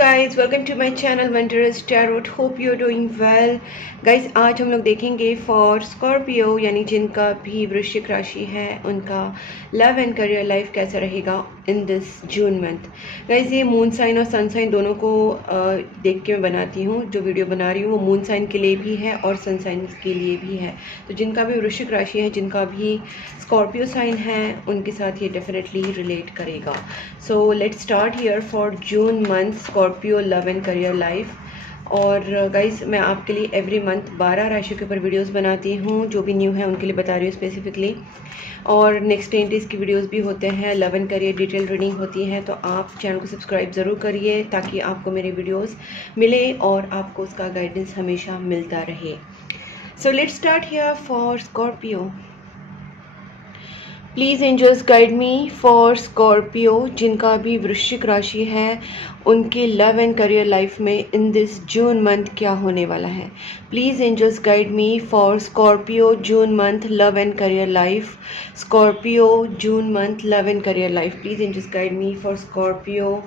guys, welcome to my channel Venturous Tarot. Hope you're doing well. Guys, आज हम लोग देखेंगे फॉर स्कॉर्पियो यानी जिनका भी वृश्चिक राशि है उनका लव एंड करियर लाइफ कैसा रहेगा इन दिस जून मंथ। गाइज ये मून साइन और सन साइन दोनों को देख के मैं बनाती हूँ। जो वीडियो बना रही हूँ वो मून साइन के लिए भी है और सन साइन के लिए भी है। तो जिनका भी वृश्चिक राशि है, जिनका भी स्कॉर्पियो साइन है, उनके साथ ये डेफिनेटली रिलेट करेगा। सो let's start here for June month Scorpio love and career life. और गाइज मैं आपके लिए एवरी मंथ 12 राशियों के ऊपर वीडियोस बनाती हूँ। जो भी न्यू है उनके लिए बता रही हूँ स्पेसिफिकली। और नेक्स्ट 10 डेज़ की वीडियोस भी होते हैं, love and career detail reading होती है। तो आप चैनल को सब्सक्राइब ज़रूर करिए ताकि आपको मेरे वीडियोस मिले और आपको उसका गाइडेंस हमेशा मिलता रहे। So let's start here for Scorpio. Please angels guide me for Scorpio जिनका भी वृश्चिक राशि है उनके लव एंड करियर लाइफ में इन दिस जून मंथ क्या होने वाला है। Please angels guide me for Scorpio June month love and career life. Scorpio June month love and career life. Please angels guide me for Scorpio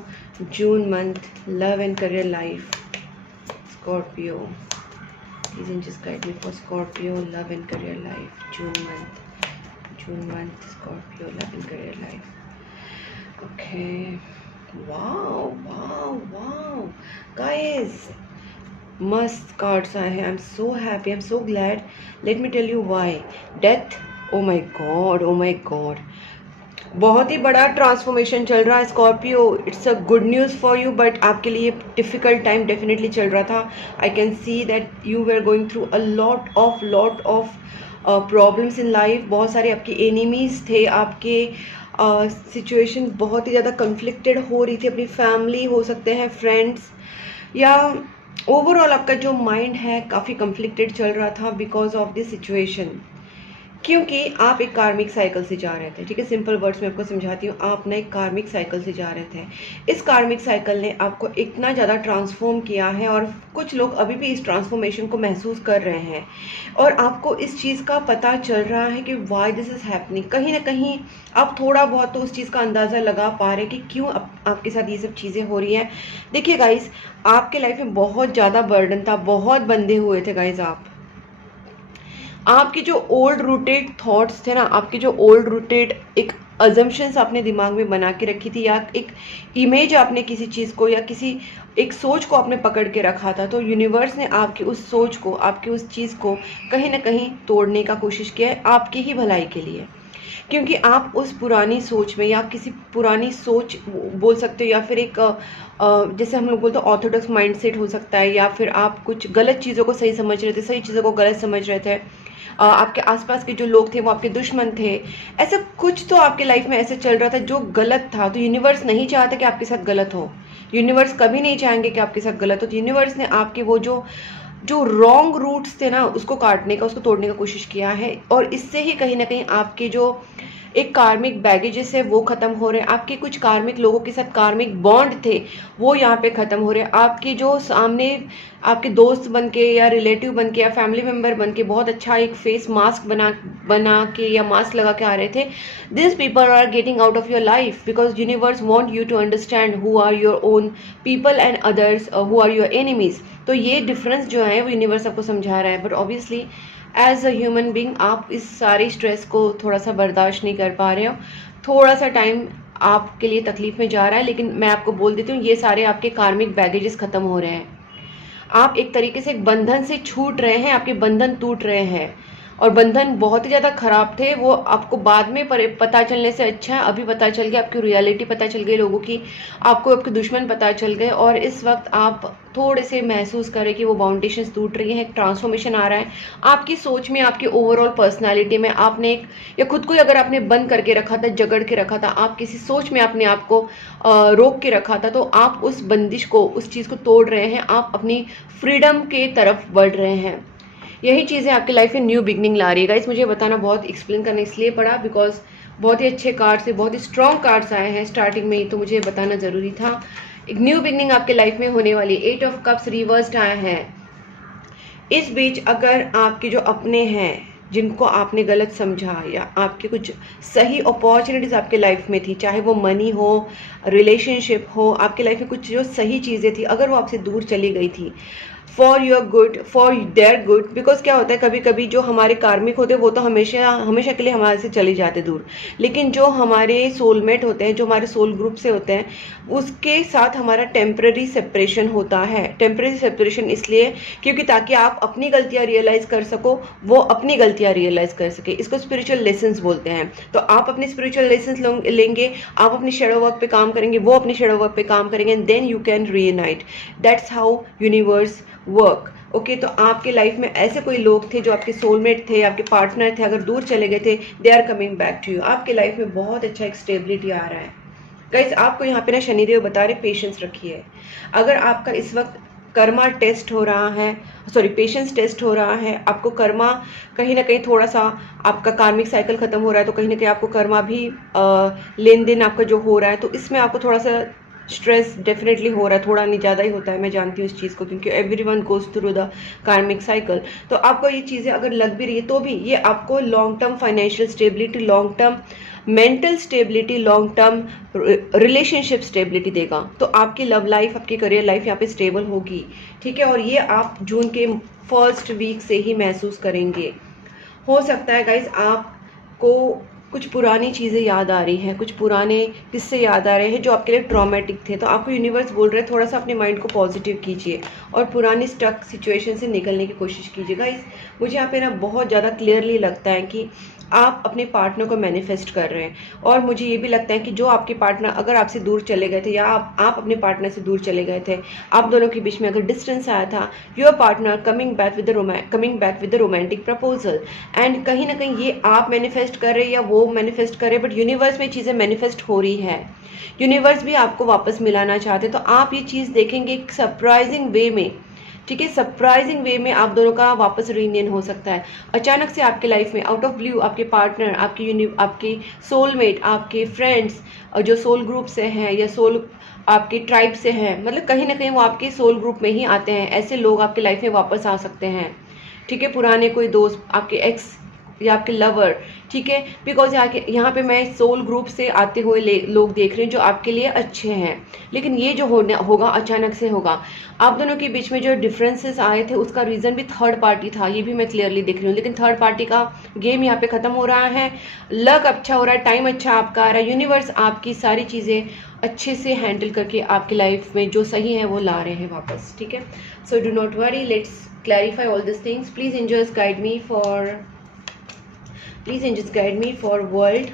June month love and career life. Scorpio please angels guide me for Scorpio love and career life June month Scorpio love and career life. Okay. Wow guys, must cards आए हैं। I'm so happy, I'm so glad. Let me tell you why. Death. Oh my god. बहुत ही बड़ा transformation चल रहा है Scorpio. It's a good news for you, but आपके लिए difficult time definitely चल रहा था। I can see that you were going through a lot of problems in life. बहुत सारे आपके एनिमीज़ थे, आपके सिचुएशन बहुत ही ज़्यादा कन्फ्लिक्टेड हो रही थी। अपनी फैमिली हो सकते हैं, फ्रेंड्स, या ओवरऑल आपका जो माइंड है काफ़ी कन्फ्लिक्टेड चल रहा था बिकॉज ऑफ दिस सिचुएशन। क्योंकि आप एक कार्मिक साइकिल से जा रहे थे। ठीक है, सिंपल वर्ड्स में आपको समझाती हूँ। आप ना एक कार्मिक साइकिल से जा रहे थे। इस कार्मिक साइकिल ने आपको इतना ज़्यादा ट्रांसफॉर्म किया है और कुछ लोग अभी भी इस ट्रांसफॉर्मेशन को महसूस कर रहे हैं और आपको इस चीज़ का पता चल रहा है कि वाई दिस इज़ हैपनिंग। कहीं ना कहीं आप थोड़ा बहुत तो उस चीज़ का अंदाज़ा लगा पा रहे हैं कि क्यों आपके साथ ये सब चीज़ें हो रही हैं। देखिए गाइज, आपके लाइफ में बहुत ज़्यादा बर्डन था, बहुत बंधे हुए थे गाइज। आपके जो ओल्ड रूटेड थॉट्स थे ना, आपके जो ओल्ड रूटेड एक अजम्पशंस आपने दिमाग में बना के रखी थी, या एक इमेज आपने किसी चीज़ को या किसी एक सोच को आपने पकड़ के रखा था, तो यूनिवर्स ने आपकी उस सोच को, आपकी उस चीज़ को कहीं ना कहीं तोड़ने का कोशिश किया है आपकी ही भलाई के लिए। क्योंकि आप उस पुरानी सोच में, या आप किसी पुरानी सोच बोल सकते हो, या फिर एक जैसे हम लोग बोलते हैं ऑर्थोडॉक्स माइंडसेट हो सकता है, या फिर आप कुछ गलत चीज़ों को सही समझ रहे थे, सही चीज़ों को गलत समझ रहे थे। आपके आसपास के जो लोग थे वो आपके दुश्मन थे। ऐसा कुछ तो आपके लाइफ में ऐसे चल रहा था जो गलत था। तो यूनिवर्स नहीं चाहता कि आपके साथ गलत हो। यूनिवर्स कभी नहीं चाहेंगे कि आपके साथ गलत हो। तो यूनिवर्स ने आपके वो जो रॉन्ग रूट्स थे ना, उसको काटने का, उसको तोड़ने का कोशिश किया है। और इससे ही कहीं ना कहीं आपके जो एक कार्मिक बैगेजेस है वो ख़त्म हो रहे हैं। आपके कुछ कार्मिक लोगों के साथ कार्मिक बॉन्ड थे वो यहाँ पे ख़त्म हो रहे हैं। आपके जो सामने आपके दोस्त बन के या रिलेटिव बन के या फैमिली मेम्बर बन के बहुत अच्छा एक फेस मास्क बना के या मास्क लगा के आ रहे थे, this people are getting out of your life because universe want you to understand who are your own people and others who are your enemies. तो ये डिफरेंस जो है वो यूनिवर्स आपको समझा रहा है। But obviously as a human being आप इस सारे स्ट्रेस को थोड़ा सा बर्दाश्त नहीं कर पा रहे हो। थोड़ा सा टाइम आपके लिए तकलीफ में जा रहा है, लेकिन मैं आपको बोल देती हूँ ये सारे आपके कार्मिक बैगेजेस खत्म हो रहे हैं। आप एक तरीके से एक बंधन से छूट रहे हैं, आपके बंधन टूट रहे हैं। और बंधन बहुत ही ज़्यादा ख़राब थे, वो आपको बाद में पता चलने से अच्छा है अभी पता चल गया। आपकी रियलिटी पता चल गई लोगों की, आपको आपके दुश्मन पता चल गए और इस वक्त आप थोड़े से महसूस करें कि वो बाउंडेशंस टूट रही हैं, एक ट्रांसफॉर्मेशन आ रहा है आपकी सोच में, आपकी ओवरऑल पर्सनालिटी में। आपने एक या खुद को अगर आपने बंद करके रखा था, जगड़ के रखा था, आप किसी सोच में आपने आपको रोक के रखा था, तो आप उस बंदिश को, उस चीज़ को तोड़ रहे हैं। आप अपनी फ्रीडम के तरफ बढ़ रहे हैं। यही चीज़ें आपकी लाइफ में न्यू बिगनिंग ला रही है। गाइस, मुझे बताना बहुत एक्सप्लेन करना इसलिए पड़ा बिकॉज बहुत ही अच्छे कार्ड्स है, बहुत ही स्ट्रॉन्ग कार्ड्स आए हैं स्टार्टिंग में ही, तो मुझे बताना ज़रूरी था। एक न्यू बिगनिंग आपके लाइफ में होने वाली। 8 ऑफ कप्स रिवर्स्ड आया है। इस बीच अगर आपके जो अपने हैं, जिनको आपने गलत समझा, या आपके कुछ सही अपॉर्चुनिटीज़ आपके लाइफ में थी, चाहे वो मनी हो, रिलेशनशिप हो, आपके लाइफ में कुछ जो सही चीज़ें थी, अगर वो आपसे दूर चली गई थी for your good, for their good, because क्या होता है कभी कभी जो हमारे कार्मिक होते हैं वो तो हमेशा हमेशा के लिए हमारे से चले जाते दूर, लेकिन जो हमारे सोलमेट होते हैं, जो हमारे सोल ग्रुप से होते हैं, उसके साथ हमारा टेम्पररी सेपरेशन होता है। टेम्पररी सेपरेशन इसलिए क्योंकि ताकि आप अपनी गलतियां रियलाइज कर सको, वो अपनी गलतियां रियलाइज कर सके। इसको स्पिरिचुअल लेसन्स बोलते हैं। तो आप अपने स्पिरिचुअल लेसन्स लेंगे, आप अपनी शेडो वर्क पे काम करेंगे, वो अपनी शेडो वर्क पे काम करेंगे, and then you can reunite. That's how universe work. Okay, तो आपके लाइफ में ऐसे कोई लोग थे जो आपके सोलमेट थे, आपके पार्टनर थे, अगर दूर चले गए थे, they are coming back to you. आपके लाइफ में बहुत अच्छा एक स्टेबिलिटी आ रहा है। गाइस, आपको यहाँ पे ना शनिदेव बता रहे पेशेंस रखिए। अगर आपका इस वक्त कर्मा टेस्ट हो रहा है, सॉरी पेशेंस टेस्ट हो रहा है, आपको कर्मा कहीं ना कहीं थोड़ा सा, आपका कार्मिक साइकिल खत्म हो रहा है, तो कहीं ना कहीं आपको कर्मा भी लेन देन आपका जो हो रहा है, तो इसमें आपको थोड़ा सा स्ट्रेस डेफिनेटली हो रहा है। थोड़ा नहीं, ज़्यादा ही होता है, मैं जानती हूँ इस चीज़ को, क्योंकि एवरीवन गोज थ्रू द कार्मिक साइकिल। तो आपको ये चीज़ें अगर लग भी रही है तो भी ये आपको long term financial stability, long term mental stability, long term relationship stability देगा। तो आपकी लव लाइफ, आपकी करियर लाइफ यहाँ पे स्टेबल होगी, ठीक है। और ये आप जून के फर्स्ट वीक से ही महसूस करेंगे। हो सकता है गाइज आपको कुछ पुरानी चीज़ें याद आ रही हैं, कुछ पुराने किस्से याद आ रहे हैं जो आपके लिए ट्रॉमेटिक थे। तो आपको यूनिवर्स बोल रहे हैं थोड़ा सा अपने माइंड को पॉजिटिव कीजिए और पुरानी स्टक सिचुएशन से निकलने की कोशिश कीजिए। गाइस, मुझे यहाँ पे ना बहुत ज़्यादा क्लियरली लगता है कि आप अपने पार्टनर को मैनिफेस्ट कर रहे हैं, और मुझे ये भी लगता है कि जो आपके पार्टनर अगर आपसे दूर चले गए थे, या आप अपने पार्टनर से दूर चले गए थे, आप दोनों के बीच में अगर डिस्टेंस आया था, your partner coming back with the romantic proposal. And कहीं ना कहीं ये आप मैनिफेस्ट कर रहे हैं या वो मैनिफेस्ट कर रहे हैं, बट यूनिवर्स में चीज़ें मैनिफेस्ट हो रही है। यूनिवर्स भी आपको वापस मिलाना चाहते हैं। तो आप ये चीज़ देखेंगे एक सरप्राइजिंग वे में, ठीक है, सरप्राइजिंग वे में आप दोनों का वापस रीयूनियन हो सकता है। अचानक से आपके लाइफ में आउट ऑफ ब्लू आपके पार्टनर, आपके सोलमेट, आपके फ्रेंड्स जो सोल ग्रुप से हैं या सोल आपके ट्राइब से हैं, मतलब कहीं ना कहीं वो आपके सोल ग्रुप में ही आते हैं। ऐसे लोग आपके लाइफ में वापस आ सकते हैं, ठीक है। पुराने कोई दोस्त, आपके एक्स या आपके लवर, ठीक है, बिकॉज यहाँ पे मैं सोल ग्रुप से आते हुए लोग देख रहे हैं जो आपके लिए अच्छे हैं। लेकिन ये जो होगा अचानक से होगा। आप दोनों के बीच में जो डिफरेंसेस आए थे उसका रीज़न भी थर्ड पार्टी था, ये भी मैं क्लियरली देख रही हूँ। लेकिन थर्ड पार्टी का गेम यहाँ पे ख़त्म हो रहा है। लक अच्छा हो रहा है, टाइम अच्छा आपका आ रहा है। यूनिवर्स आपकी सारी चीज़ें अच्छे से हैंडल करके आपकी लाइफ में जो सही है वो ला रहे हैं वापस, ठीक है। So do not worry, let's clarify all this things. Please enjoy guide me for world.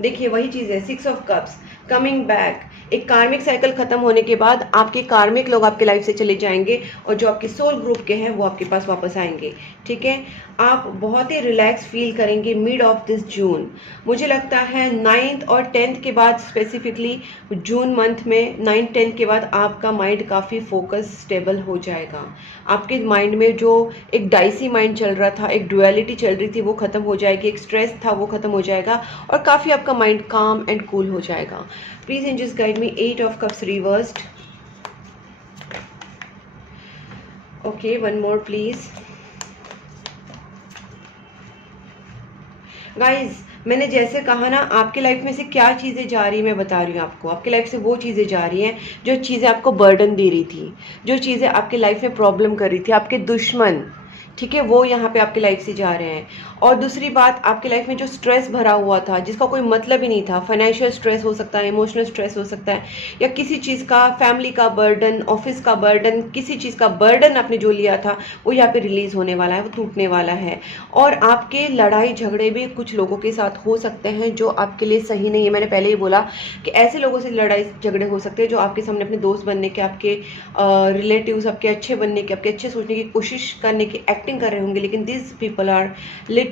देखिए वही चीज़ है, 6 ऑफ कप्स कमिंग बैक। एक कार्मिक साइकिल खत्म होने के बाद आपके कार्मिक लोग आपके लाइफ से चले जाएंगे, और जो आपके सोल ग्रुप के हैं वो आपके पास वापस आएंगे, ठीक है। आप बहुत ही रिलैक्स फील करेंगे मिड ऑफ दिस जून। मुझे लगता है 9th और 10th के बाद, स्पेसिफिकली जून मंथ में 9th 10th के बाद आपका माइंड काफ़ी फोकस स्टेबल हो जाएगा। आपके माइंड में जो एक डाइसी माइंड चल रहा था, एक डुअलिटी चल रही थी, वो खत्म हो जाएगी। एक स्ट्रेस था वो खत्म हो जाएगा, और काफ़ी आपका माइंड काम एंड कूल हो जाएगा। Please angels guide me 8 of cups reversed. Okay, one more please. Guys, मैंने जैसे कहा ना, आपके लाइफ में से क्या चीज़ें जा रही मैं बता रही हूँ आपको। आपके लाइफ से वो चीज़ें जा रही हैं जो चीज़ें आपको बर्डन दे रही थी, जो चीज़ें आपके लाइफ में प्रॉब्लम कर रही थी, आपके दुश्मन, ठीक है, वो यहाँ पे आपके लाइफ से जा रहे हैं। और दूसरी बात, आपके लाइफ में जो स्ट्रेस भरा हुआ था जिसका कोई मतलब ही नहीं था, फाइनेंशियल स्ट्रेस हो सकता है, इमोशनल स्ट्रेस हो सकता है, या किसी चीज़ का, फैमिली का बर्डन, ऑफिस का बर्डन, किसी चीज़ का बर्डन आपने जो लिया था वो यहाँ पे रिलीज होने वाला है, वो टूटने वाला है। और आपके लड़ाई झगड़े भी कुछ लोगों के साथ हो सकते हैं जो आपके लिए सही नहीं है। मैंने पहले ही बोला कि ऐसे लोगों से लड़ाई झगड़े हो सकते हैं जो आपके सामने अपने दोस्त बनने के, आपके रिलेटिव्स, आपके अच्छे बनने के, आपके अच्छे सोचने की कोशिश करने की एक्टिंग कर रहे होंगे, लेकिन this people are literally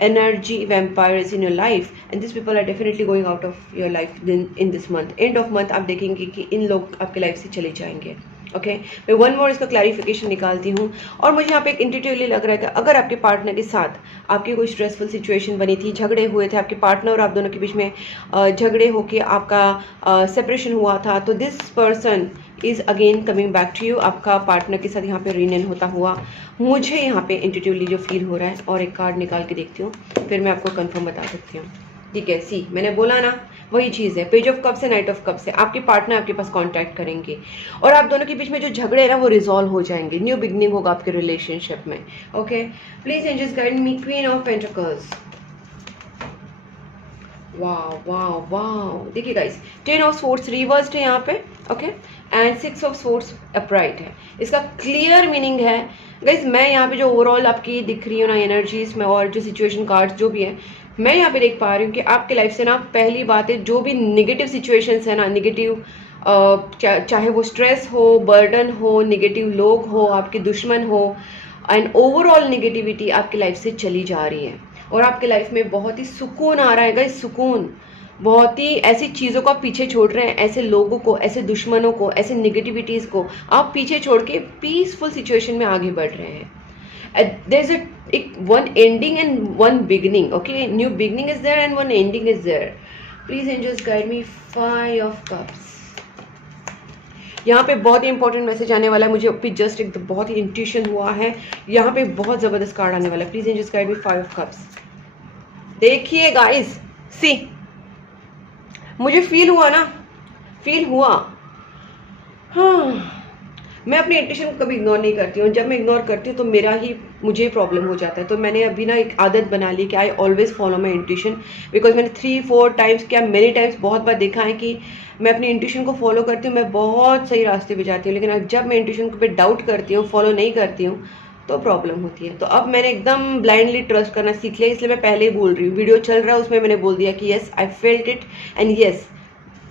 energy vampires in your life, and these people are definitely going out of your life in this month. End of month आप देखेंगे कि इन लोग आपके लाइफ से चले जाएंगे, ओके मैं वन मोर इसका क्लैरिफिकेशन निकालती हूँ। और मुझे यहाँ पे एक इंट्यूटिवली लग रहा है कि अगर आपके पार्टनर के साथ आपकी कोई स्ट्रेसफुल सिचुएशन बनी थी, झगड़े हुए थे, आपके पार्टनर और आप दोनों के बीच में झगड़े होके आपका सेपरेशन हुआ था, तो this person is again coming back to you. आपका पार्टनर के साथ यहाँ पे रीयूनियन होता हुआ मुझे यहाँ पे इंट्यूटिवली जो फील हो रहा है। और एक कार्ड निकाल के देखती हूँ, फिर मैं आपको कंफर्म बता सकती हूँ। ठीक है, सी मैंने बोला ना, वही चीज़ है, पेज ऑफ कप से नाइट ऑफ कप से आपके पार्टनर आपके पास कांटेक्ट करेंगे और आप दोनों के बीच में जो झगड़े हैं ना वो रिजॉल्व हो जाएंगे, न्यू बिगनिंग होगा आपके रिलेशनशिप में। Okay please angels guide me, queen of pentacles. वाह वाह वाह, देखिए गाइस 10 ऑफ स्वॉर्ड्स रिवर्स्ड है यहाँ पे, okay and 6 of swords upright है। इसका क्लियर मीनिंग है गाइस, मैं यहाँ पे जो ओवरऑल आपकी दिख रही हूँ ना एनर्जीज में और जो सिचुएशन कार्ड्स जो भी है, मैं यहाँ पे देख पा रही हूँ कि आपके लाइफ से ना पहली बात है जो भी निगेटिव सिचुएशंस है ना, निगेटिव चाहे वो स्ट्रेस हो, बर्डन हो, निगेटिव लोग हो, आपके दुश्मन हो, एंड ओवरऑल निगेटिविटी आपकी लाइफ से चली जा रही है और आपके लाइफ में बहुत ही सुकून आ रहा है गाइस, सुकून। बहुत ही ऐसी चीज़ों को आप पीछे छोड़ रहे हैं, ऐसे लोगों को, ऐसे दुश्मनों को, ऐसे निगेटिविटीज़ को आप पीछे छोड़ के पीसफुल सिचुएशन में आगे बढ़ रहे हैं। There's a one ending and one beginning. Okay, new beginning is there and one ending is there. Please angels guide me. 5 of cups. यहाँ पे बहुत ही इंपॉर्टेंट मैसेज आने वाला है मुझे, अभी जस्ट एक बहुत ही इंट्यूशन हुआ है, यहाँ पे बहुत ज़बरदस्त कार्ड आने वाला है। Please angels guide me. 5 of cups. देखिए गाइस, सी मुझे फील हुआ ना, फील हुआ, हाँ मैं अपनी इंट्यूशन को कभी इग्नोर नहीं करती हूँ। जब मैं इग्नोर करती हूँ तो मुझे प्रॉब्लम हो जाता है। तो मैंने अभी ना एक आदत बना ली कि I always follow my intuition, because मैंने 3-4 टाइम्स क्या मेनी टाइम्स बहुत बार देखा है कि मैं अपनी इंट्यूशन को फॉलो करती हूँ, मैं बहुत सही रास्ते पे जाती हूँ, लेकिन जब मैं इंट्यूशन पे डाउट करती हूँ, फॉलो नहीं करती हूँ, तो प्रॉब्लम होती है। तो अब मैंने एकदम ब्लाइंडली ट्रस्ट करना सीख लिया, इसलिए मैं पहले ही बोल रही हूँ, वीडियो चल रहा है उसमें मैंने बोल दिया कि yes I felt it and yes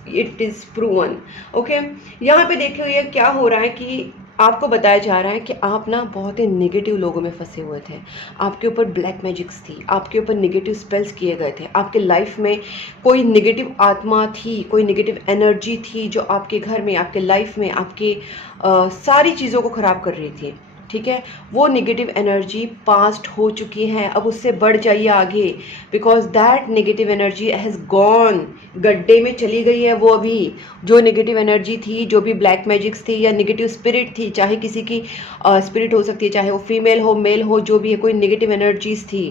it is proven. Okay यहाँ पे देखिए ये क्या हो रहा है कि आपको बताया जा रहा है कि आप ना बहुत ही नेगेटिव लोगों में फंसे हुए थे, आपके ऊपर ब्लैक मैजिक्स थी, आपके ऊपर नेगेटिव स्पेल्स किए गए थे, आपके लाइफ में कोई नेगेटिव आत्मा थी, कोई नेगेटिव एनर्जी थी जो आपके घर में, आपके लाइफ में, आपके सारी चीज़ों को ख़राब कर रही थी। ठीक है, वो नेगेटिव एनर्जी पास्ट हो चुकी है, अब उससे बढ़ जाइए आगे, because that negative energy has gone, गड्ढे में चली गई है वो। अभी जो नेगेटिव एनर्जी थी, जो भी ब्लैक मैजिक्स थी या नेगेटिव स्पिरिट थी, चाहे किसी की स्पिरिट हो सकती है, चाहे वो फीमेल हो मेल हो, जो भी है, कोई नेगेटिव एनर्जीज थी।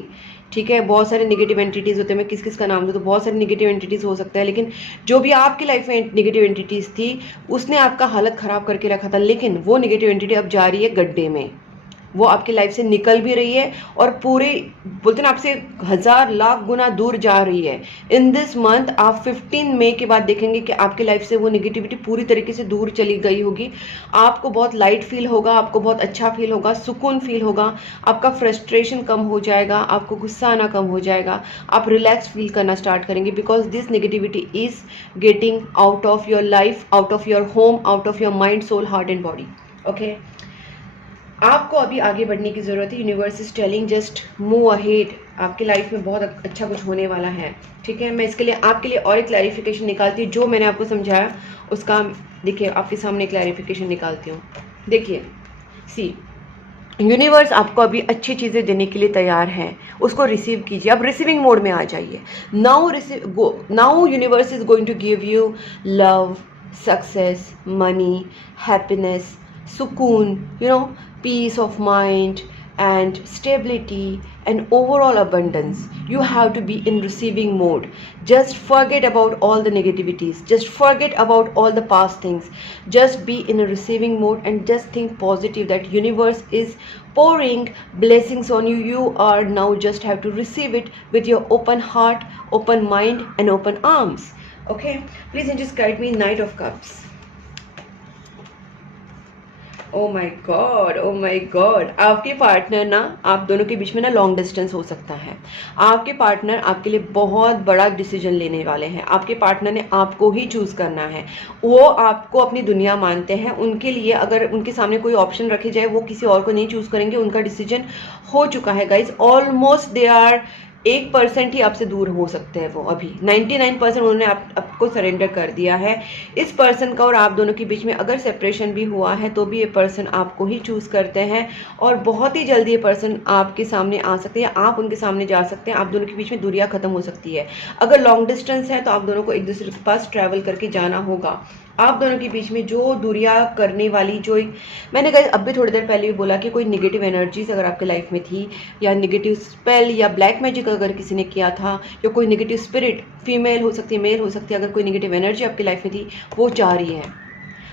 ठीक है, बहुत सारे नेगेटिव एंटिटीज़ होते हैं, मैं किस किस का नाम दूँ तो बहुत सारे नेगेटिव एंटिटीज़ हो सकते हैं, लेकिन जो भी आपकी लाइफ में नेगेटिव एंटिटीज़ थी उसने आपका हालत ख़राब करके रखा था, लेकिन वो नेगेटिव एंटिटी अब जा रही है गड्ढे में, वो आपकी लाइफ से निकल भी रही है और पूरे बोलते ना आपसे 1000 लाख गुना दूर जा रही है। इन दिस मंथ आप 15 मई के बाद देखेंगे कि आपकी लाइफ से वो नेगेटिविटी पूरी तरीके से दूर चली गई होगी। आपको बहुत लाइट फील होगा, आपको बहुत अच्छा फील होगा, सुकून फील होगा, आपका फ्रस्ट्रेशन कम हो जाएगा, आपको गुस्सा आना कम हो जाएगा, आप रिलैक्स फील करना स्टार्ट करेंगे, because this negativity is getting out of your life, out of your home, out of your mind, soul, heart and body. Okay, आपको अभी आगे बढ़ने की ज़रूरत है। Universe is telling just move ahead, आपकी लाइफ में बहुत अच्छा कुछ होने वाला है। ठीक है, मैं इसके लिए आपके लिए और एक क्लैरिफिकेशन निकालती हूँ, जो मैंने आपको समझाया उसका देखिए आपके सामने क्लैरिफिकेशन निकालती हूँ। देखिए सी यूनिवर्स आपको अभी अच्छी चीज़ें देने के लिए तैयार है, उसको रिसीव कीजिए, आप रिसीविंग मोड में आ जाइए। Now universe is going to give you love, success, money, happiness, सुकून, peace of mind and stability and overall abundance. You have to be in receiving mode. Just forget about all the negativities, just forget about all the past things, just be in a receiving mode and just think positive that universe is pouring blessings on you. You are now just have to receive it with your open heart, open mind and open arms. Okay, please just guide me. Knight of Cups. Oh my God, oh my God, आपके partner ना, आप दोनों के बीच में ना long distance हो सकता है। आपके पार्टनर आपके लिए बहुत बड़ा डिसीजन लेने वाले हैं। आपके पार्टनर ने आपको ही चूज़ करना है, वो आपको अपनी दुनिया मानते हैं। उनके लिए अगर उनके सामने कोई ऑप्शन रखे जाए वो किसी और को नहीं चूज़ करेंगे, उनका डिसीजन हो चुका है गाइज। ऑलमोस्ट दे आर 1% ही आपसे दूर हो सकते हैं। वो अभी 99% उन्होंने आपको सरेंडर कर दिया है। इस पर्सन का और आप दोनों के बीच में अगर सेपरेशन भी हुआ है तो भी ये पर्सन आपको ही चूज़ करते हैं और बहुत ही जल्दी ये पर्सन आपके सामने आ सकते हैं, आप उनके सामने जा सकते हैं। आप दोनों के बीच में दूरियां खत्म हो सकती है। अगर लॉन्ग डिस्टेंस है तो आप दोनों को एक दूसरे के पास ट्रैवल करके जाना होगा। आप दोनों के बीच में जो दूरियां करने वाली जो एक, मैंने कहा अब भी थोड़ी देर पहले भी बोला कि कोई नेगेटिव एनर्जीज अगर आपके लाइफ में थी या नेगेटिव स्पेल या ब्लैक मैजिक अगर किसी ने किया था या कोई नेगेटिव स्पिरिट, फीमेल हो सकती है मेल हो सकती है, अगर कोई नेगेटिव एनर्जी आपकी लाइफ में थी वो जा रही है।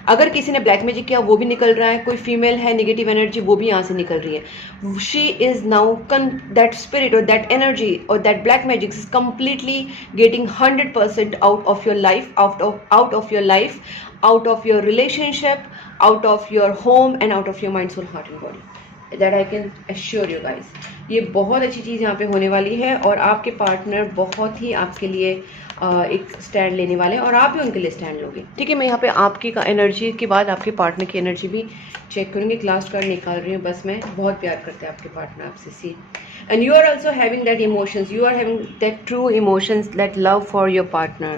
अगर किसी ने ब्लैक मैजिक किया वो भी निकल रहा है, कोई फीमेल है नेगेटिव एनर्जी वो भी यहाँ से निकल रही है। She is now that spirit और दैट एनर्जी और that black magic is completely getting 100% out of your life, out of your life, out of your relationship, out of your home and out of your mind, soul, heart and body. That I can assure you guys. ये बहुत अच्छी चीज़ यहाँ पे होने वाली है और आपके पार्टनर बहुत ही आपके लिए एक स्टैंड लेने वाले हैं और आप भी उनके लिए स्टैंड लोगे। ठीक है, मैं यहाँ पे आपकी का एनर्जी के बाद आपके पार्टनर की एनर्जी भी चेक करूँगी। लास्ट कार्ड निकाल रही हूँ बस मैं। बहुत प्यार करते हैं आपके पार्टनर आपसे, सी and you are also having that emotions, you are having that true emotions, that love for your partner.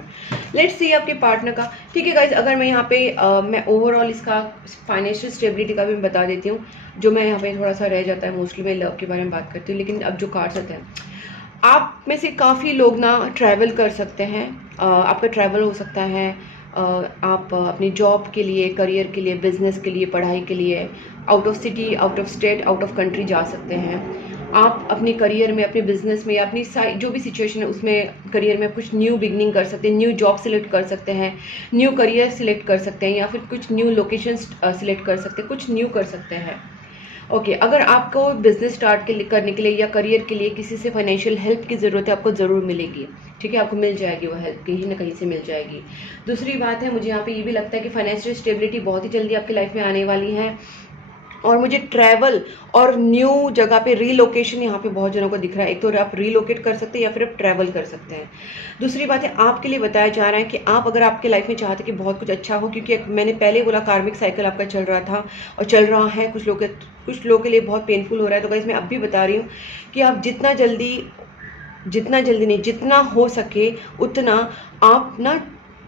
Let's see आपके पार्टनर का। ठीक है गाइज, अगर मैं यहाँ पे मैं ओवरऑल इसका फाइनेंशियल स्टेबिलिटी का भी बता देती हूँ, जो मैं यहाँ पे थोड़ा सा रह जाता है। मोस्टली मैं लव के बारे में बात करती हूँ, लेकिन अब जो कार्ड्स होते हैं, आप में से काफ़ी लोग ना ट्रैवल कर सकते हैं। आपका ट्रैवल हो सकता है आप अपनी जॉब के लिए, करियर के लिए, बिजनेस के लिए, पढ़ाई के लिए out of city, out of state, out of country जा सकते हैं। आप अपने करियर में, अपने बिजनेस में या अपनी जो भी सिचुएशन है उसमें करियर में कुछ न्यू बिगनिंग कर सकते हैं, न्यू जॉब सिलेक्ट कर सकते हैं, न्यू करियर सिलेक्ट कर सकते हैं या फिर कुछ न्यू लोकेशन सिलेक्ट कर सकते हैं, कुछ न्यू कर सकते हैं। ओके, अगर आपको बिजनेस स्टार्ट करने के लिए या करियर के लिए किसी से फाइनेंशियल हेल्प की ज़रूरत है, आपको ज़रूर मिलेगी। ठीक है, आपको मिल जाएगी वो हेल्प, कहीं ना कहीं से मिल जाएगी। दूसरी बात है, मुझे यहाँ पे ये भी लगता है कि फाइनेंशियल स्टेबिलिटी बहुत ही जल्दी आपकी लाइफ में आने वाली है और मुझे ट्रैवल और न्यू जगह पे रीलोकेशन यहाँ पे बहुत जनों को दिख रहा है। एक तो आप रीलोकेट कर सकते हैं या फिर आप ट्रैवल कर सकते हैं। दूसरी बात है, आपके लिए बताया जा रहा है कि आप अगर आपके लाइफ में चाहते कि बहुत कुछ अच्छा हो, क्योंकि मैंने पहले बोला कार्मिक साइकिल आपका चल रहा था और चल रहा है, कुछ लोगों के लिए बहुत पेनफुल हो रहा है। तो गाइस मैं अब भी बता रही हूँ कि आप जितना जल्दी नहीं, जितना हो सके उतना आप ना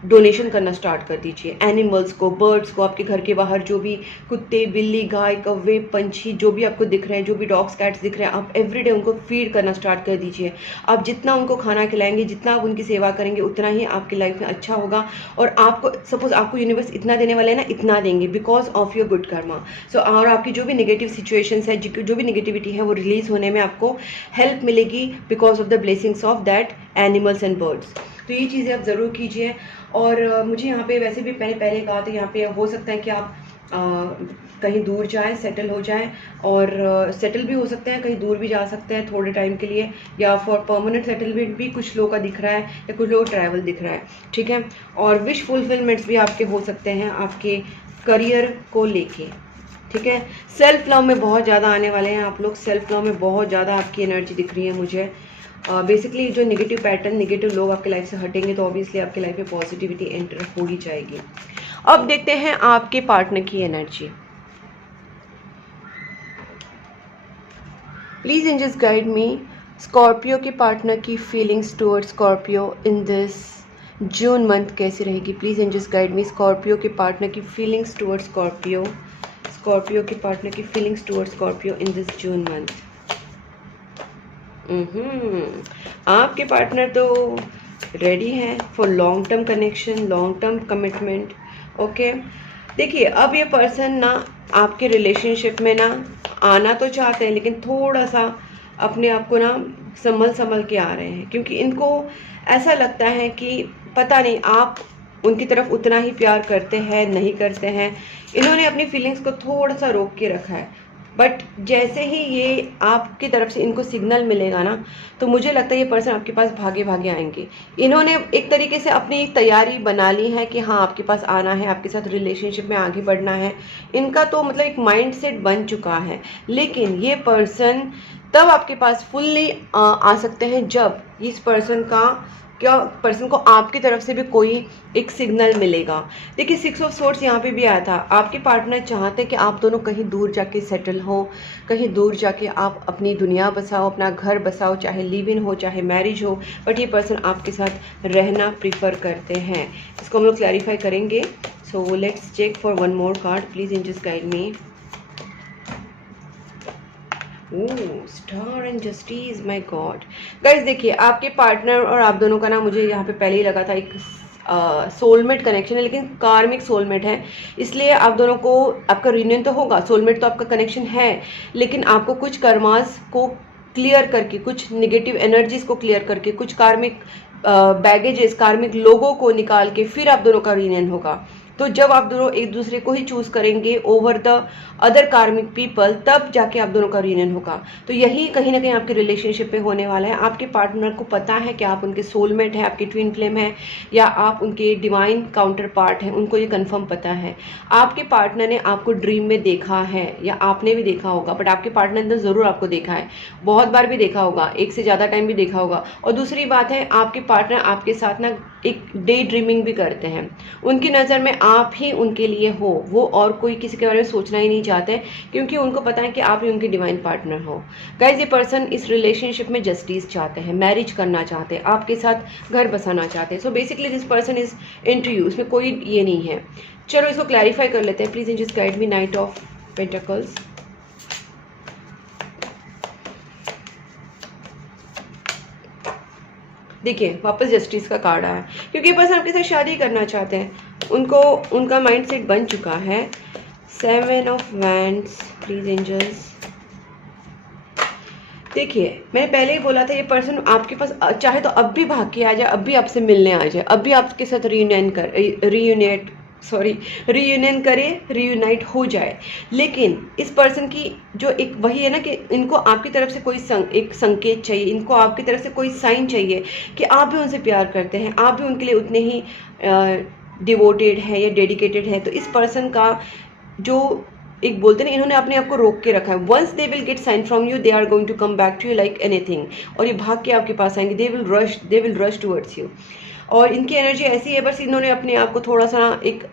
डोनेशन करना स्टार्ट कर दीजिए। एनिमल्स को, बर्ड्स को, आपके घर के बाहर जो भी कुत्ते, बिल्ली, गाय, कौवे, पंछी जो भी आपको दिख रहे हैं, जो भी डॉग्स, कैट्स दिख रहे हैं, आप एवरीडे उनको फीड करना स्टार्ट कर दीजिए। आप जितना उनको खाना खिलाएंगे, जितना आप उनकी सेवा करेंगे, उतना ही आपकी लाइफ में अच्छा होगा। और आपको सपोज आपको यूनिवर्स इतना देने वाले हैं ना, इतना देंगे because of your good karma. So और आपकी जो भी नेगेटिव सिचुएशंस है, जो भी नेगेटिविटी है, वो रिलीज होने में आपको हेल्प मिलेगी because of the blessings of that animals and birds. तो ये चीज़ें आप ज़रूर कीजिए। और मुझे यहाँ पे वैसे भी मैंने पहले कहा था, यहाँ पे हो सकता है कि आप कहीं दूर जाएं, सेटल हो जाएं, और सेटल भी हो सकते हैं, कहीं दूर भी जा सकते हैं थोड़े टाइम के लिए, या फॉर परमानेंट सेटलमेंट भी कुछ लोगों का दिख रहा है या कुछ लोग ट्रैवल दिख रहा है। ठीक है, और विश फुलफिलमेंट्स भी आपके हो सकते हैं आपके करियर को लेके। ठीक है, सेल्फ लव में बहुत ज़्यादा आने वाले हैं आप लोग। सेल्फ लव में बहुत ज़्यादा आपकी एनर्जी दिख रही है मुझे। बेसिकली जो नेगेटिव पैटर्न, नेगेटिव लोग आपके लाइफ से हटेंगे तो ऑब्वियसली आपके लाइफ में पॉजिटिविटी एंटर हो ही जाएगी। अब देखते हैं आपके पार्टनर की energy. Please angels guide me, Scorpio के पार्टनर की feelings towards Scorpio in this June month कैसी रहेगी? Please angels guide me, Scorpio के पार्टनर की फीलिंग्स टुवर्ड्स स्कॉर्पियो, स्कॉर्पियो के पार्टनर की feelings towards Scorpio in this June month. आपके partner तो रेडी है for long term connection, long term commitment. Okay, देखिए अब ये पर्सन ना आपके रिलेशनशिप में ना आना तो चाहते हैं, लेकिन थोड़ा सा अपने आप को ना संभल के आ रहे हैं, क्योंकि इनको ऐसा लगता है कि पता नहीं आप उनकी तरफ उतना ही प्यार करते हैं, नहीं करते हैं। इन्होंने अपनी फीलिंग्स को थोड़ा सा रोक के रखा है, बट जैसे ही ये आपकी तरफ से इनको सिग्नल मिलेगा ना, तो मुझे लगता है ये पर्सन आपके पास भागे भागे आएंगे। इन्होंने एक तरीके से अपनी तैयारी बना ली है कि हाँ आपके पास आना है, आपके साथ रिलेशनशिप में आगे बढ़ना है। इनका तो मतलब एक माइंड सेट बन चुका है, लेकिन ये पर्सन तब आपके पास फुल्ली आ सकते हैं जब इस पर्सन का क्या पर्सन को आपकी तरफ से भी कोई एक सिग्नल मिलेगा। देखिए 6 ऑफ सोर्ड्स यहाँ पे भी आया था, आपके पार्टनर चाहते हैं कि आप दोनों कहीं दूर जाके सेटल हो, कहीं दूर जाके आप अपनी दुनिया बसाओ, अपना घर बसाओ, चाहे लिव इन हो चाहे मैरिज हो, बट ये पर्सन आपके साथ रहना प्रीफर करते हैं। इसको हम लोग क्लैरिफाई करेंगे। So let's check for one more card, please angels guide me. Star and justice, my God. Guys देखिए आपके पार्टनर और आप दोनों का ना, मुझे यहाँ पे पहले ही लगा था एक सोलमेट कनेक्शन है, लेकिन कार्मिक सोलमेट है, इसलिए आप दोनों को आपका रियूनियन तो होगा। सोलमेट तो आपका कनेक्शन है, लेकिन आपको कुछ कर्मास को क्लियर करके, कुछ निगेटिव एनर्जीज को क्लियर करके, कुछ कार्मिक बैगेजेस, कार्मिक लोगों को निकाल के फिर आप दोनों का रियूनियन होगा। तो जब आप दोनों एक दूसरे को ही चूज करेंगे ओवर द अदर कार्मिक पीपल, तब जाके आप दोनों का रियूनियन होगा। तो यही कहीं ना कहीं आपके रिलेशनशिप में होने वाला है। आपके पार्टनर को पता है कि आप उनके सोलमेट है, आपकी ट्विन फ्लेम है, या आप उनके डिवाइन काउंटर पार्ट हैं, उनको ये कंफर्म पता है। आपके पार्टनर ने आपको ड्रीम में देखा है, या आपने भी देखा होगा, बट आपके पार्टनर ने ज़रूर आपको देखा है, बहुत बार भी देखा होगा, एक से ज़्यादा टाइम भी देखा होगा। और दूसरी बात है, आपके पार्टनर आपके साथ ना एक डे ड्रीमिंग भी करते हैं। उनकी नज़र में आप ही उनके लिए हो, वो और कोई किसी के बारे में सोचना ही नहीं चाहते, क्योंकि उनको पता है कि आप ही उनके डिवाइन पार्टनर हो। गाइज ये पर्सन इस रिलेशनशिप में जस्टिस चाहते हैं, मैरिज करना चाहते हैं, आपके साथ घर बसाना चाहते हैं। So basically this person is into you, इसमें कोई ये नहीं है। चलो इसको क्लैरिफाई कर लेते हैं। Please angels guide me, knight of pentacles. देखिए वापस जस्टिस का कार्ड आया, क्योंकि ये पर्सन आपके साथ शादी करना चाहते हैं, उनको उनका माइंड सेट बन चुका है। 7 ऑफ वैंड्स, प्लीज एंजल्स। देखिए मैंने पहले ही बोला था, ये पर्सन आपके पास चाहे तो अब भी भाग के आ जाए, अब भी आपसे मिलने आ जाए, अब भी आपके साथ रियूनियन करे, रियूनाइट हो जाए। लेकिन इस पर्सन की जो एक वही है ना कि इनको आपकी तरफ से कोई एक संकेत चाहिए, इनको आपकी तरफ से कोई साइन चाहिए कि आप भी उनसे प्यार करते हैं, आप भी उनके लिए उतने ही डिवोटेड है या डेडिकेटेड है। तो इस पर्सन का जो एक बोलते ना, इन्होंने अपने आप को रोक के रखा है। Once they will get sign from you, they are going to come back to you like anything, और ये भाग के आपके पास आएंगे। They will rush towards you, और इनकी एनर्जी ऐसी है, बस इन्होंने अपने आप को थोड़ा सा एक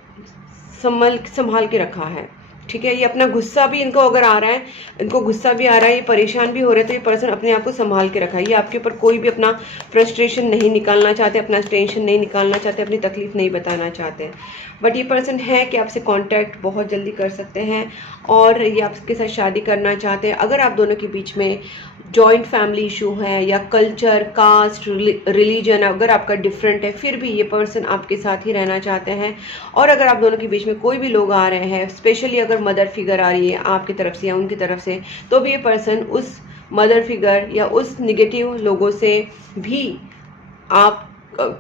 संभाल के रखा है। ठीक है, ये अपना गुस्सा भी, इनको अगर आ रहा है, इनको गुस्सा भी आ रहा है, ये परेशान भी हो रहे हैं, तो ये पर्सन अपने आप को संभाल के रखा है। ये आपके ऊपर कोई भी अपना फ्रस्ट्रेशन नहीं निकालना चाहते, अपना टेंशन नहीं निकालना चाहते, अपनी तकलीफ नहीं बताना चाहते। बट ये पर्सन है कि आपसे कांटेक्ट बहुत जल्दी कर सकते हैं, और ये आपके साथ शादी करना चाहते हैं। अगर आप दोनों के बीच में जॉइंट फैमिली इशू है, या कल्चर, कास्ट, रिलीजन अगर आपका डिफरेंट है, फिर भी ये पर्सन आपके साथ ही रहना चाहते हैं। और अगर आप दोनों के बीच में कोई भी लोग आ रहे हैं, स्पेशली अगर मदर फिगर आ रही है आपकी तरफ से या उनकी तरफ से, तो भी ये पर्सन उस मदर फिगर या उस निगेटिव लोगों से भी आप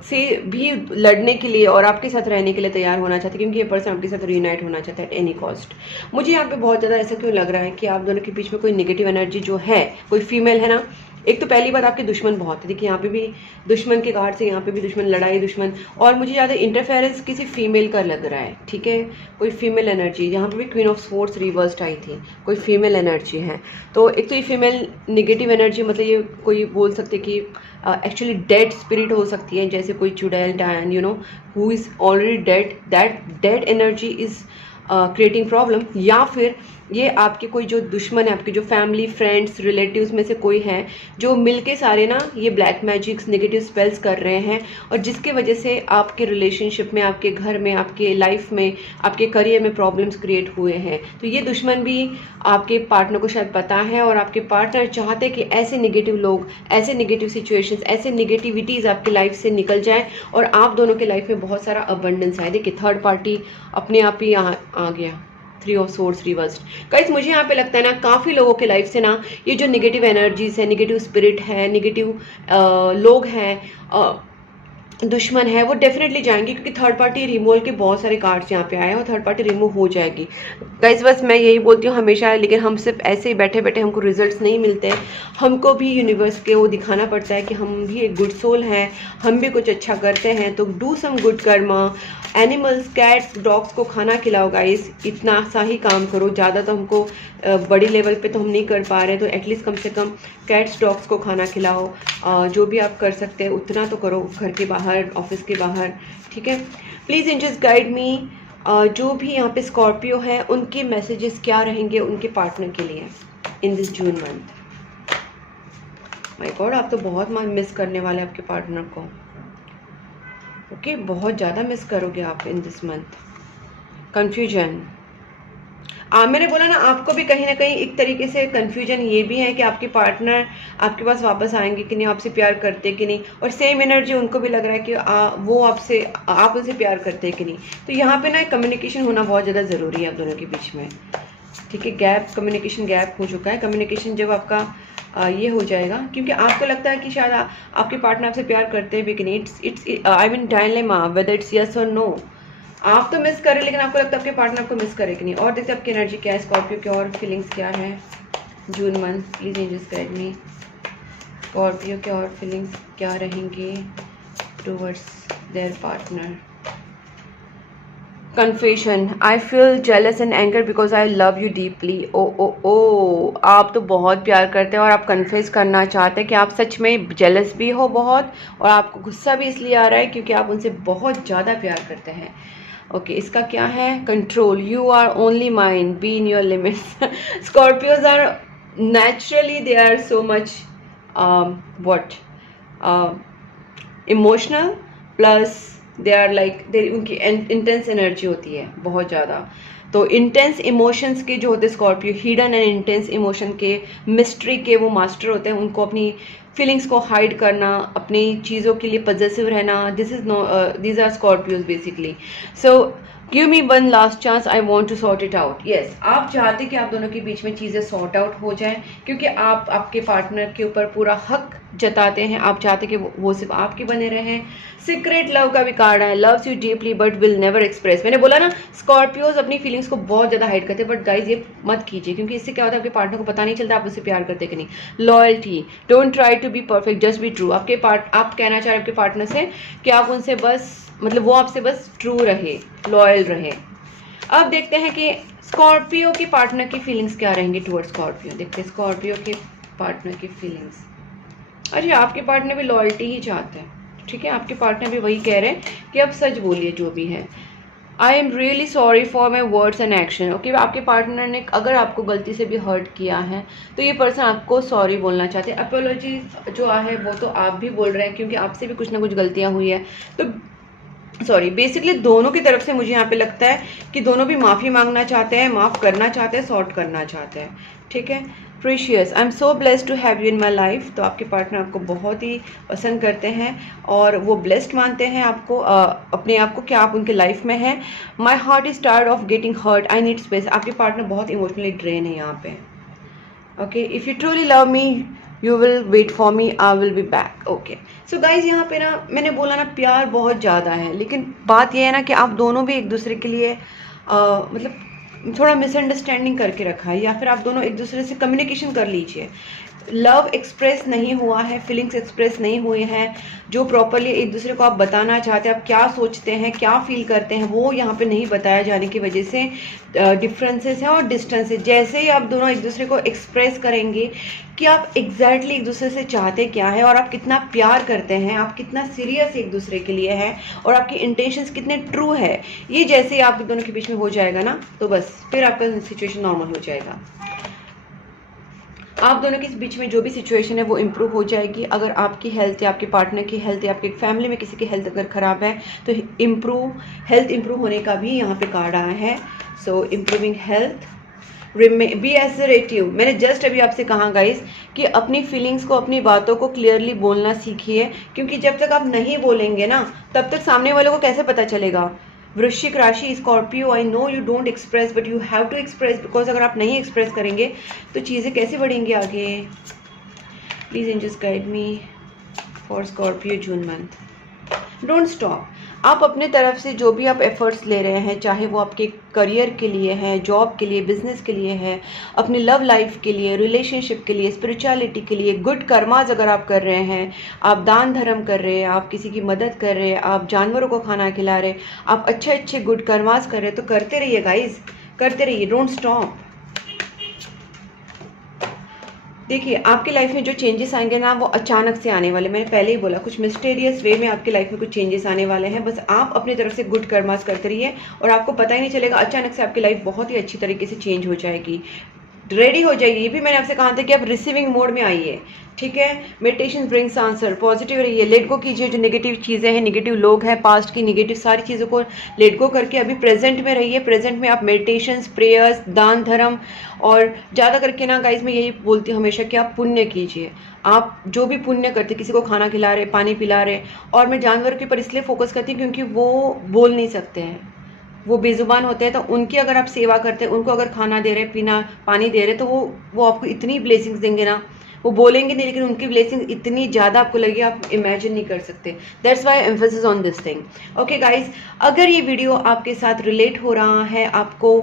से भी लड़ने के लिए और आपके साथ रहने के लिए तैयार होना चाहते हैं, क्योंकि ये पर्सन आपके साथ रीयूनाइट होना चाहता है एट एनी कॉस्ट। मुझे यहाँ पे बहुत ज़्यादा ऐसा क्यों लग रहा है कि आप दोनों के बीच में कोई नेगेटिव एनर्जी जो है, कोई फीमेल है ना। एक तो पहली बात, आपके दुश्मन बहुत है। देखिए यहाँ पे भी दुश्मन के कार्ड से, यहाँ पे भी दुश्मन, लड़ाई, दुश्मन, और मुझे ज़्यादा इंटरफेरेंस किसी फीमेल का लग रहा है। ठीक है, कोई फीमेल एनर्जी, यहाँ पे भी क्वीन ऑफ स्वॉर्ड्स रिवर्स्ड आई थी, कोई फीमेल एनर्जी है। तो एक तो ये फीमेल निगेटिव एनर्जी, मतलब ये कोई बोल सकते कि एक्चुअली डेड स्पिरिट हो सकती है, जैसे कोई चुड़ैल, डायन, you know, who is already dead, that dead energy is creating problem. या फिर ये आपके कोई जो दुश्मन है, आपके जो फैमिली, फ्रेंड्स, रिलेटिव्स में से कोई है जो मिलके सारे ना ये ब्लैक मैजिक्स, नेगेटिव स्पेल्स कर रहे हैं, और जिसके वजह से आपके रिलेशनशिप में, आपके घर में, आपके लाइफ में, आपके करियर में प्रॉब्लम्स क्रिएट हुए हैं। तो ये दुश्मन भी आपके पार्टनर को शायद पता है, और आपके पार्टनर चाहते कि ऐसे नेगेटिव लोग, ऐसे नेगेटिव सिचुएशंस, ऐसे नेगेटिविटीज़ आपकी लाइफ से निकल जाए, और आप दोनों के लाइफ में बहुत सारा अबंडेंस आए। देखिए थर्ड पार्टी अपने आप ही आ गया, 3 ऑफ सोर्ड्स रिवर्स्ड। गाइस मुझे यहाँ पे लगता है ना, काफ़ी लोगों के लाइफ से ना ये जो नेगेटिव एनर्जीज है, नेगेटिव स्पिरिट है, नेगेटिव लोग हैं, दुश्मन है वो डेफिनेटली जाएंगे, क्योंकि थर्ड पार्टी रिमूवल के बहुत सारे कार्ड्स यहाँ पे आए हैं और थर्ड पार्टी रिमूव हो जाएगी गाइस। बस मैं यही बोलती हूँ हमेशा, लेकिन हम सिर्फ ऐसे ही बैठे बैठे हमको रिजल्ट्स नहीं मिलते, हमको भी यूनिवर्स के वो दिखाना पड़ता है कि हम भी एक गुड सोल हैं, हम भी कुछ अच्छा करते हैं। तो do some good karma, animals cats dogs को खाना खिलाओ गाइस, इतना सा ही काम करो। ज़्यादा तो हमको बड़ी लेवल पे तो हम नहीं कर पा रहे, तो एटलीस्ट कम से कम कैट्स डॉग्स को खाना खिलाओ। जो भी आप कर सकते हैं उतना तो करो, घर के बाहर, ऑफिस के बाहर, ठीक है। प्लीज़ एंजल्स गाइड मी, जो भी यहाँ पे स्कॉर्पियो है उनके मैसेजेस क्या रहेंगे उनके पार्टनर के लिए इन this June month. My God, आप तो बहुत मिस करने वाले आपके पार्टनर को। ओके, बहुत ज़्यादा मिस करोगे आप इन दिस मंथ। कन्फ्यूजन, मैंने बोला ना, आपको भी कहीं ना कहीं एक तरीके से कन्फ्यूजन ये भी है कि आपके पार्टनर आपके पास वापस आएंगे कि नहीं, आपसे प्यार करते कि नहीं, और सेम एनर्जी उनको भी लग रहा है कि वो आपसे, आप उनसे प्यार करते कि नहीं। तो यहाँ पे ना कम्युनिकेशन होना बहुत ज़्यादा ज़रूरी है आप दोनों के बीच में, ठीक है। गैप, कम्युनिकेशन गैप हो चुका है। कम्युनिकेशन जब आपका ये हो जाएगा, क्योंकि आपको लगता है कि शायद आपके पार्टनर आपसे प्यार करते भी कि नहीं, it's I mean dilemma whether it's yes और नो। आप तो मिस करें, लेकिन आपको लगता है आपके पार्टनर आपको मिस करे कि नहीं। और देखते हैं आपकी एनर्जी क्या है, स्कॉर्पियो की और फीलिंग्स क्या है June month. Please angels guide me, Scorpio के और फीलिंग्स क्या रहेंगी towards their partner. Confession, I feel jealous and anger because I love you deeply. ओ, आप तो बहुत प्यार करते हैं और आप कन्फेस करना चाहते हैं कि आप सच में जेलस भी हो बहुत, और आपको गुस्सा भी इसलिए आ रहा है क्योंकि आप उनसे बहुत ज़्यादा प्यार करते हैं। ओके, इसका क्या है, control, you are only mind, be in your limits. Scorpios are naturally, they are so much what emotional, plus they are like, they उनकी इंटेंस एनर्जी होती है बहुत ज़्यादा। तो इंटेंस इमोशंस के जो होते हैं Scorpio, hidden and intense emotion के, मिस्ट्री के वो मास्टर होते हैं। उनको अपनी फीलिंग्स को हाइड करना, अपनी चीज़ों के लिए पॉजेसिव रहना, this is no, these are Scorpios basically. So give me one last chance, I want to sort it out. Yes, आप चाहते कि आप दोनों के बीच में चीज़ें सॉर्ट आउट हो जाएं, क्योंकि आप आपके पार्टनर के ऊपर पूरा हक जताते हैं, आप चाहते कि वो सिर्फ आपके बने रहें। सीक्रेट लव का भी कार्ड है, loves you deeply but will never express. मैंने बोला ना, स्कॉर्पियोज अपनी फीलिंग्स को बहुत ज़्यादा हाइड करते हैं, बट गाइज ये मत कीजिए, क्योंकि इससे क्या होता है आपके पार्टनर को पता नहीं चलता आप उससे प्यार करते कि नहीं। Loyalty, don't try to be perfect, just be true. आप कहना चाह रहे आपके पार्टनर से कि आप उनसे बस, मतलब वो आपसे बस ट्रू रहे, लॉयल रहे। अब देखते हैं कि स्कॉर्पियो के पार्टनर की फीलिंग्स क्या रहेंगी टुवर्ड स्कॉर्पियो। देखते हैं स्कॉर्पियो के पार्टनर की फीलिंग्स। अरे, आपके पार्टनर भी लॉयल्टी ही चाहते हैं, ठीक है। आपके पार्टनर भी वही कह रहे हैं कि आप सच बोलिए जो भी है। I am really sorry for my words and action. Okay, आपके पार्टनर ने अगर आपको गलती से भी हर्ट किया है तो ये पर्सन आपको सॉरी बोलना चाहते हैं। अपोलॉजी जो है वो तो आप भी बोल रहे हैं, क्योंकि आपसे भी कुछ ना कुछ गलतियाँ हुई है, तो सॉरी। बेसिकली दोनों की तरफ से मुझे यहाँ पे लगता है कि दोनों भी माफ़ी मांगना चाहते हैं, माफ़ करना चाहते हैं, सॉर्ट करना चाहते हैं, ठीक है। Precious, I am so blessed to have you in my life. तो आपके पार्टनर आपको बहुत ही पसंद करते हैं और वो ब्लेस्ड मानते हैं आपको, अपने आप को, कि आप उनके लाइफ में हैं। My heart is tired of getting hurt, I need space. आपके पार्टनर बहुत इमोशनली ड्रेन है यहाँ पे। Okay, if you truly love me you will wait for me, I will be back. Okay, so guys यहाँ पे ना मैंने बोला ना, प्यार बहुत ज़्यादा है, लेकिन बात यह है ना कि आप दोनों भी एक दूसरे के लिए मतलब थोड़ा मिसअंडरस्टैंडिंग करके रखा है, या फिर आप दोनों एक दूसरे से कम्युनिकेशन कर लीजिए। लव एक्सप्रेस नहीं हुआ है, फीलिंग्स एक्सप्रेस नहीं हुए हैं, जो प्रॉपरली एक दूसरे को आप बताना चाहते हैं, आप क्या सोचते हैं, क्या फील करते हैं, वो यहाँ पे नहीं बताया जाने की वजह से डिफरेंसेस हैं और डिस्टेंसेस। जैसे ही आप दोनों एक दूसरे को एक्सप्रेस करेंगे कि आप एग्जैक्टली एक दूसरे से चाहते क्या है और आप कितना प्यार करते हैं, आप कितना सीरियस एक दूसरे के लिए हैं और आपकी इंटेंशंस कितने ट्रू है, ये जैसे ही आप दोनों के बीच में हो जाएगा ना, तो बस फिर आपका सिचुएशन नॉर्मल हो जाएगा। आप दोनों के बीच में जो भी सिचुएशन है वो इम्प्रूव हो जाएगी। अगर आपकी हेल्थ या आपके पार्टनर की हेल्थ या आपकी फैमिली में किसी की हेल्थ अगर ख़राब है तो हेल्थ इम्प्रूव होने का भी यहाँ पे कार्ड आया है। सो इम्प्रूविंग हेल्थ, बी असर्टिव। मैंने जस्ट अभी आपसे कहा गाइस कि अपनी फीलिंग्स को, अपनी बातों को क्लियरली बोलना सीखिए, क्योंकि जब तक आप नहीं बोलेंगे ना तब तक सामने वालों को कैसे पता चलेगा। वृश्चिक राशि, Scorpio, I know you don't express but you have to express, because अगर आप नहीं एक्सप्रेस करेंगे तो चीज़ें कैसे बढ़ेंगी आगे। Please angels guide me for Scorpio June month. Don't stop. आप अपने तरफ से जो भी आप एफर्ट्स ले रहे हैं, चाहे वो आपके करियर के लिए है, जॉब के लिए, बिजनेस के लिए है, अपनी लव लाइफ के लिए, रिलेशनशिप के लिए, स्पिरिचुअलिटी के लिए, गुड कर्माज अगर आप कर रहे हैं, आप दान धर्म कर रहे हैं, आप किसी की मदद कर रहे हैं, आप जानवरों को खाना खिला रहे, आप अच्छे अच्छे गुड कर्माज कर रहे हैं, तो करते रहिए गाइज, करते रहिए, डोंट स्टॉप। देखिए आपकी लाइफ में जो चेंजेस आएंगे ना, वो अचानक से आने वाले, मैंने पहले ही बोला, कुछ मिस्टीरियस वे में आपकी लाइफ में कुछ चेंजेस आने वाले हैं। बस आप अपनी तरफ से गुड कर्मास करते रहिए और आपको पता ही नहीं चलेगा, अचानक से आपकी लाइफ बहुत ही अच्छी तरीके से चेंज हो जाएगी, रेडी हो जाइए। ये भी मैंने आपसे कहा था कि आप रिसीविंग मोड में आइए, ठीक है। मेडिटेशन ब्रिंग्स आंसर, पॉजिटिव रहिए, लेट गो कीजिए जो नेगेटिव चीज़ें हैं, नेगेटिव लोग हैं, पास्ट की नेगेटिव सारी चीज़ों को लेट गो करके अभी प्रेजेंट में रहिए। प्रेजेंट में आप मेडिटेशंस, प्रेयर्स, दान धर्म, और ज़्यादा करके ना गाइज मैं यही बोलती हूँ हमेशा कि आप पुण्य कीजिए। आप जो भी पुण्य करते, किसी को खाना खिला रहे, पानी पिला रहे, और मैं जानवर के ऊपर इसलिए फोकस करती हूँ क्योंकि वो बोल नहीं सकते हैं, वो बेजुबान होते हैं, तो उनकी अगर आप सेवा करते हैं, उनको अगर खाना दे रहे, पीना पानी दे रहे, तो वो आपको इतनी ब्लेसिंग्स देंगे ना, वो बोलेंगे नहीं लेकिन उनकी ब्लेसिंग्स इतनी ज़्यादा आपको लगेगी, आप इमेजिन नहीं कर सकते। That's why emphasis on this thing. Okay guys, अगर ये वीडियो आपके साथ रिलेट हो रहा है, आपको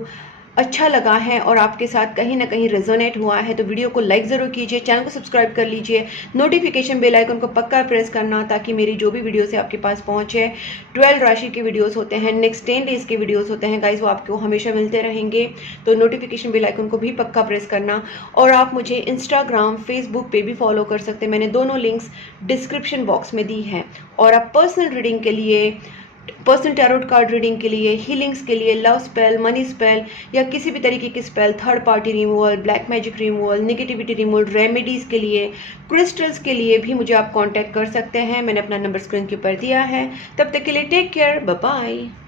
अच्छा लगा है और आपके साथ कहीं ना कहीं रेजोनेट हुआ है, तो वीडियो को लाइक ज़रूर कीजिए, चैनल को सब्सक्राइब कर लीजिए, नोटिफिकेशन बेल आइकन को पक्का प्रेस करना ताकि मेरी जो भी वीडियोस है आपके पास पहुंचे। 12 राशि के वीडियोस होते हैं, नेक्स्ट 10 डेज के वीडियोस होते हैं गाइज, वो आपको हमेशा मिलते रहेंगे, तो नोटिफिकेशन बेल आइकन को भी पक्का प्रेस करना। और आप मुझे इंस्टाग्राम, फेसबुक पे भी फॉलो कर सकते हैं, मैंने दोनों लिंक्स डिस्क्रिप्शन बॉक्स में दी है। और आप पर्सनल रीडिंग के लिए, पर्सनल टैरोट कार्ड रीडिंग के लिए, हीलिंग्स के लिए, लव स्पेल, मनी स्पेल या किसी भी तरीके की spell, third party removal, black magic removal, negativity removal, remedies के लिए, क्रिस्टल्स के लिए भी मुझे आप कांटेक्ट कर सकते हैं। मैंने अपना नंबर स्क्रीन के ऊपर दिया है। तब तक के लिए टेक केयर, बाय बाय।